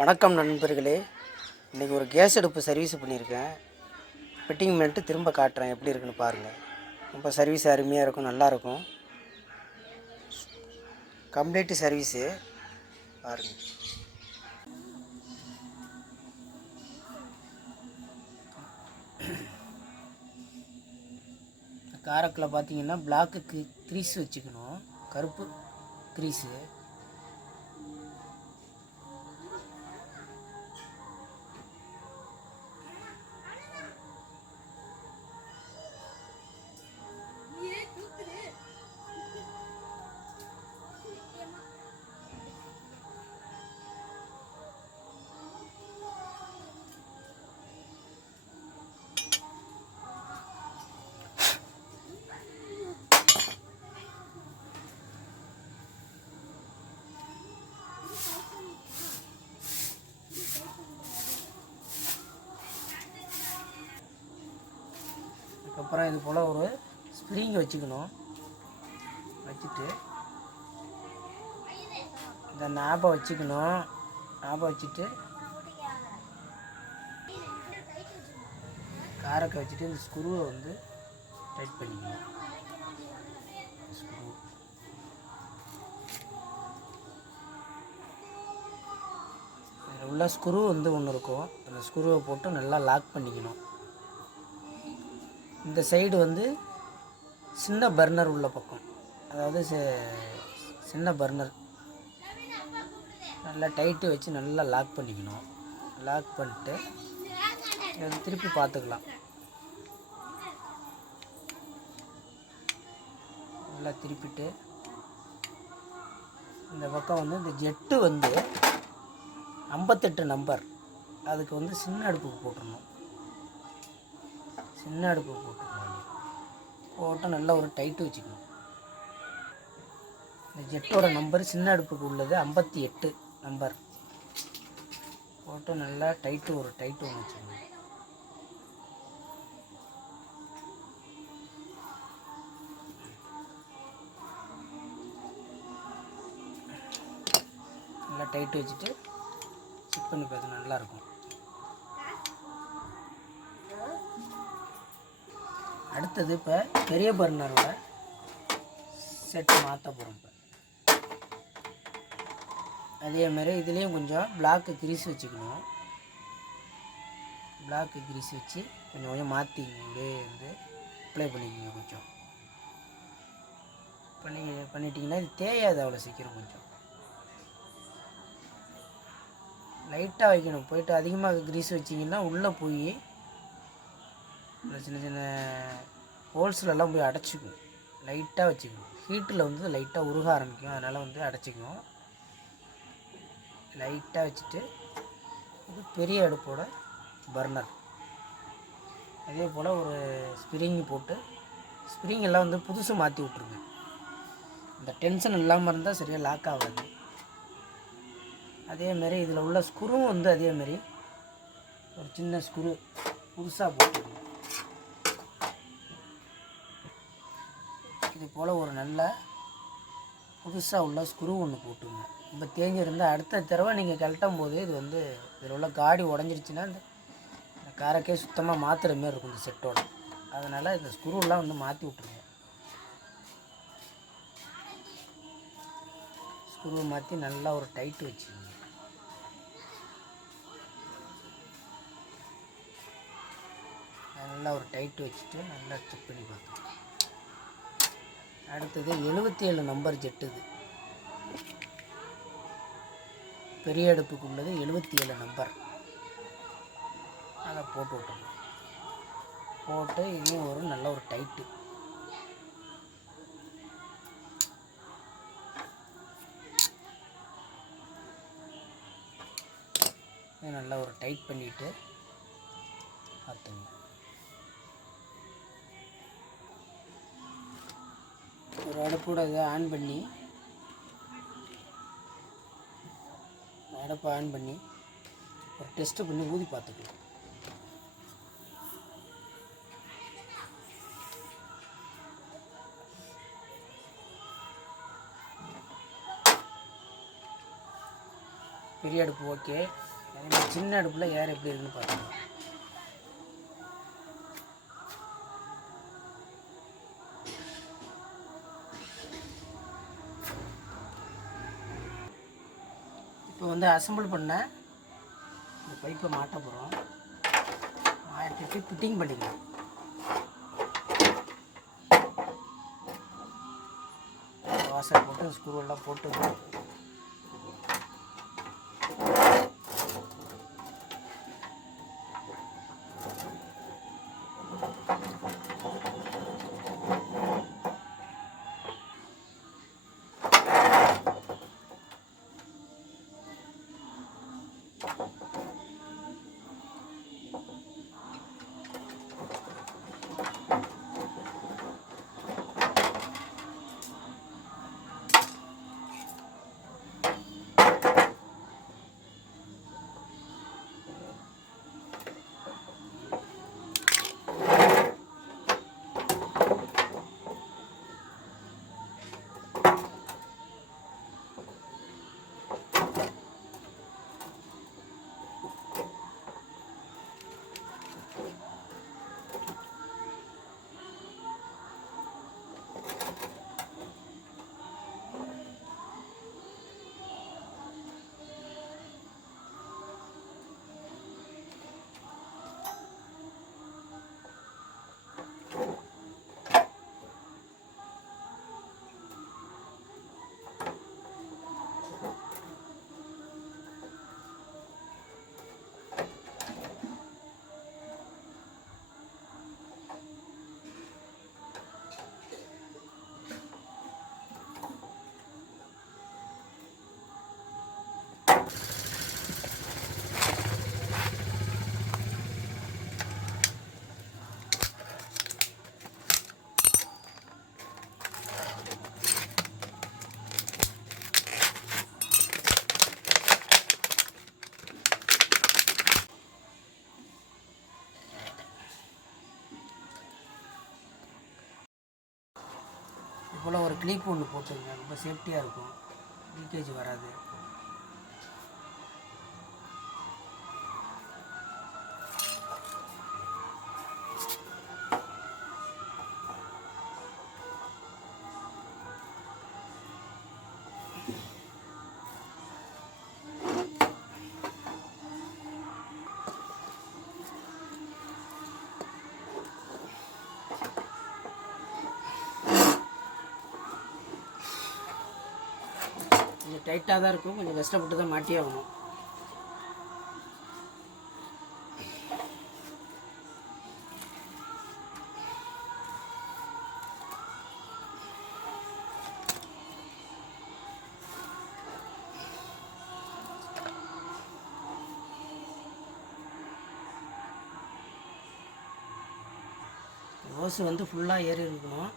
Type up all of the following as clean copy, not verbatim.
வணக்கம் நண்பர்களே. இன்றைக்கி ஒரு கேஸ் அடுப்பு சர்வீஸ் பண்ணியிருக்கேன். ஃபிட்டிங் பண்ணிட்டு திரும்ப காட்டுறேன் எப்படி இருக்குன்னு பாருங்கள். ரொம்ப சர்வீஸ் அருமையாக இருக்கும், நல்லாயிருக்கும். கம்ப்ளீட் சர்வீஸு பாருங்கள். காரக்கில் பார்த்தீங்கன்னா பிளாக்கு க்ரீஸ் வச்சுக்கணும், கருப்பு க்ரீஸு. அதுக்கப்புறம் இது போல் ஒரு ஸ்ப்ரிங் வச்சுக்கணும். வச்சுட்டு இந்த நாபை வச்சுக்கணும். நாபை வச்சுட்டு காரக்கை வச்சுட்டு இந்த ஸ்க்ரூவை வந்து டைட் பண்ணிக்கணும். ஸ்க்ரூ இதில் உள்ள ஸ்க்ரூ வந்து ஒன்று இருக்கும், அந்த ஸ்க்ரூவை போட்டு நல்லா லாக் பண்ணிக்கணும். இந்த சைடு வந்து சின்ன பர்னர் உள்ள பக்கம், அதாவது சின்ன பர்னர் நல்லா டைட்டு வச்சு நல்லா லாக் பண்ணிக்கணும். லாக் பண்ணிட்டு இதை திருப்பி பார்த்துக்கலாம். நல்லா திருப்பிட்டு இந்த பக்கம் வந்து இந்த ஜெட்டு வந்து 58 நம்பர், அதுக்கு வந்து சின்ன அடுப்புக்கு போட்டுடணும். சின்ன அடுப்பு போட்டு நல்லா ஒரு டைட்டு வச்சுக்கணும். இந்த ஜெட்டோட நம்பர் சின்ன அடுப்புக்கு உள்ளது 58 நம்பர் போட்டு நல்லா டைட்டு ஒரு டைட்டு ஒன்று வச்சுக்கணும். நல்லா டைட்டு வச்சுட்டு செக் பண்ணி பார்த்து நல்லாயிருக்கும். அடுத்தது இப்போ பெரிய பர்னரோட செட் மாற்ற போகிறோம். இப்போ அதேமாதிரி இதுலேயும் கொஞ்சம் பிளாக்கு கிரீஸ் வச்சுக்கணும். பிளாக்கு கிரீஸ் வச்சு கொஞ்சம் கொஞ்சம் மாற்றிக்கணும். அப்படியே வந்து அப்ளை பண்ணிக்கோங்க. கொஞ்சம் பண்ணிட்டீங்கன்னா இது தேயாது அவ்வளோ சீக்கிரம். கொஞ்சம் லைட்டாக வைக்கணும். போயிட்டு அதிகமாக கிரீஸ் வச்சிங்கன்னா உள்ளே போய் சின்ன சின்ன ஹோல்ஸ்லலாம் போய் அடைச்சிக்கும். லைட்டாக வச்சுக்கணும். ஹீட்டில் வந்து லைட்டாக உருக ஆரம்பிக்கும், அதனால் வந்து அடைச்சிக்கும். லைட்டாக வச்சுட்டு இது பெரிய அடுப்போட பர்னர். அதே போல் ஒரு ஸ்ப்ரிங் போட்டு, ஸ்ப்ரிங் எல்லாம் வந்து புதுசு மாற்றி விட்ருங்க. இந்த டென்ஷன் இல்லாமல் இருந்தால் சரியாக லாக் ஆகாது. அதேமாரி இதில் உள்ள ஸ்க்ரூவும் வந்து அதேமாரி ஒரு சின்ன ஸ்க்ரூ புதுசாக போட்டுருங்க. இது போல் ஒரு நல்ல புதுசாக உள்ள ஸ்க்ரூ ஒன்று போட்டுங்க. இப்போ தேஞ்சிருந்தால் அடுத்த தடவை நீங்கள் கழட்டும் போது இது வந்து இதில் உள்ள காடி உடஞ்சிருச்சுன்னா இந்த காரக்கே சுத்தமாக மாற்றுற மாரி இருக்கும் இந்த செட்டோட. அதனால் இந்த ஸ்க்ரூலாம் வந்து மாற்றி விட்ருங்க. ஸ்க்ரூ மாற்றி நல்லா ஒரு டைட்டு வச்சுக்கோங்க. நல்லா ஒரு டைட்டு வச்சுட்டு நல்லா செக் பண்ணி பார்த்துக்கலாம். அடுத்தது 77 நம்பர் ஜெட்டு. இது பெரிய அடுப்புக்கு உள்ளது 77 நம்பர். அதை போட்டு விட்டுருங்க. போட்டு இதையும் ஒரு நல்ல ஒரு டைட்டு நல்லா ஒரு டைட் பண்ணிவிட்டு பார்த்துங்க. ஒரு அடுப்போட இதை ஆன் பண்ணி, அடுப்பை ஆன் பண்ணி ஒரு டெஸ்ட்டு பண்ணி ஊதி பார்த்துக்கலாம். பெரிய அடுப்பு ஓகே. அதே சின்ன அடுப்பில் ஏர் எப்படி இருக்குன்னு பார்க்கலாம். இப்போ வந்து அசம்பிள் பண்ண இந்த பைப்பை மாட்ட போகிறோம். மாட்டிட்டு ஃபிட்டிங் பண்ணிக்கலாம். வாசல் போட்டு ஸ்க்ரூவெல்லாம் போட்டு இப்போலாம் ஒரு கிளிப் ஒன்று போட்டுங்க. ரொம்ப சேஃப்டியாக இருக்கும், லீக்கேஜ் வராது. கொஞ்சம் டைட்டாக தான் இருக்கும், கொஞ்சம் கஷ்டப்பட்டு தான் மாட்டி ஆகணும். ஓசு வந்து ஃபுல்லாக ஏறி இருக்கணும்,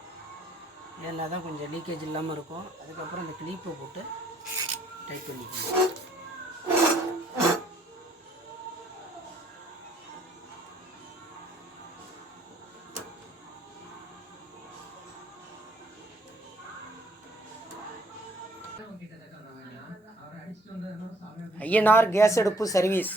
ஏன்னா தான் கொஞ்சம் லீக்கேஜ் இல்லாமல் இருக்கும். அதுக்கப்புறம் இந்த கிளிப்பை போட்டு டைட் பண்ணிக்கணும். ஐயனார் கேஸ் அடுப்பு சர்வீஸ்.